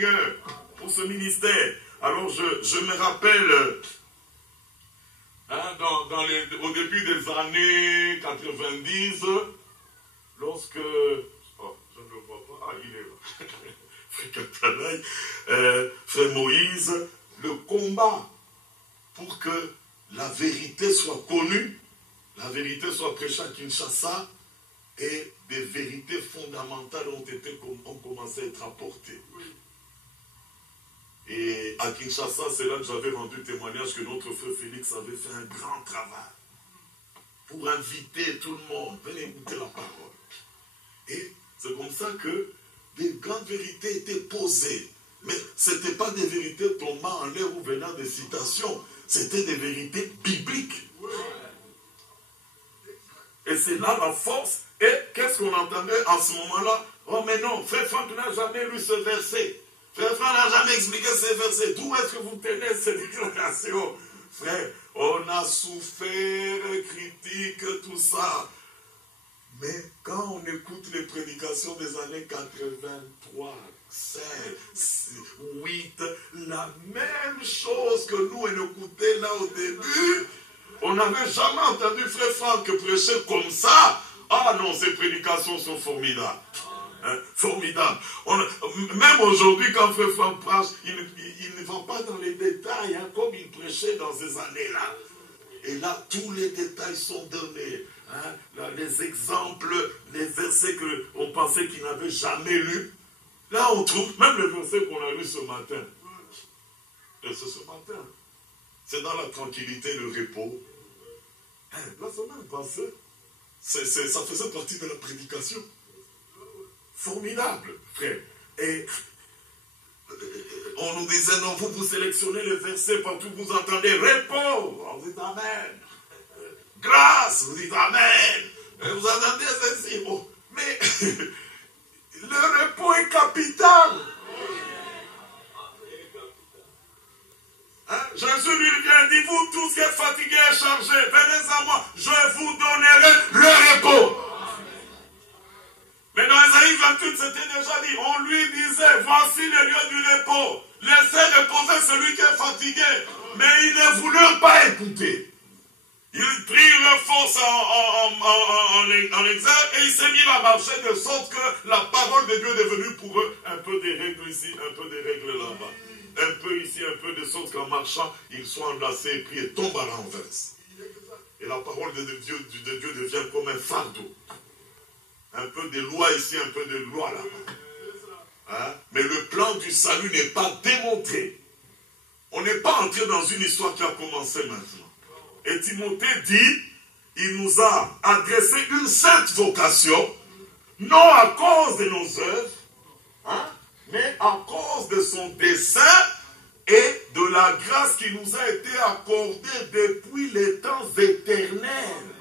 Seigneur pour ce ministère. Alors je me rappelle, hein, au début des années 90, lorsque... Oh, je ne le vois pas. Ah, il est là. Frère Catalaï, Frère Moïse, le combat pour que la vérité soit connue, la vérité soit prêchée à Kinshasa, et des vérités fondamentales ont commencé à être apportées. Et à Kinshasa, c'est là que j'avais rendu témoignage que notre frère Félix avait fait un grand travail pour inviter tout le monde, venez écouter la parole. Et c'est comme ça que des grandes vérités étaient posées. Mais ce n'étaient pas des vérités tombant en l'air ou venant des citations, c'était des vérités bibliques. Et c'est là la force. Et qu'est-ce qu'on entendait en ce moment-là? Oh mais non, Frère Franck n'a jamais lu ce verset. Frère Franck n'a jamais expliqué ce verset. D'où est-ce que vous tenez cette déclaration? Frère, on a souffert, critique, tout ça. Mais quand on écoute les prédications des années 83, 5, 8, la même chose que nous on écoutait là au début, on n'avait jamais entendu Frère Franck prêcher comme ça. Ah non, ces prédications sont formidables. Hein, formidables. Même aujourd'hui, quand Frère Franck prêche, il ne va pas dans les détails, hein, comme il prêchait dans ces années-là. Et là, tous les détails sont donnés. Hein, là, les exemples, les versets qu'on pensait qu'il n'avait jamais lus. Là, on trouve même les versets qu'on a lus ce matin. Et c'est ce matin. C'est dans la tranquillité, le repos. Hein, la semaine passée, ça faisait partie de la prédication. Formidable, frère. Et on nous disait, non, vous sélectionnez les versets partout, vous entendez repos, on dit amen. Grâce, vous dites amen. Et vous entendez ceci. Oh, mais le repos est capital. Hein? Jésus lui vient, dit, vous tous qui êtes fatigués et chargés, venez à moi, je vous donnerai le repos. Mais dans Isaïe 28, c'était déjà dit, on lui disait, voici le lieu du repos. Laissez reposer celui qui est fatigué. Mais ils ne voulurent pas écouter. Ils prirent leur force en exergue et ils s'est mis à marcher de sorte que la parole de Dieu est devenue pour eux un peu des règles ici, un peu des règles là-bas. Un peu ici, un peu de sorte qu'en marchant, ils soient enlacés et pris et tombent à la renverse. Et la parole de Dieu devient comme un fardeau. Un peu de loi ici, un peu de loi là-bas. Hein? Mais le plan du salut n'est pas démontré. On n'est pas entré dans une histoire qui a commencé maintenant. Et Timothée dit, il nous a adressé une sainte vocation, non à cause de nos œuvres, hein, mais à cause de son dessein et de la grâce qui nous a été accordée depuis les temps éternels.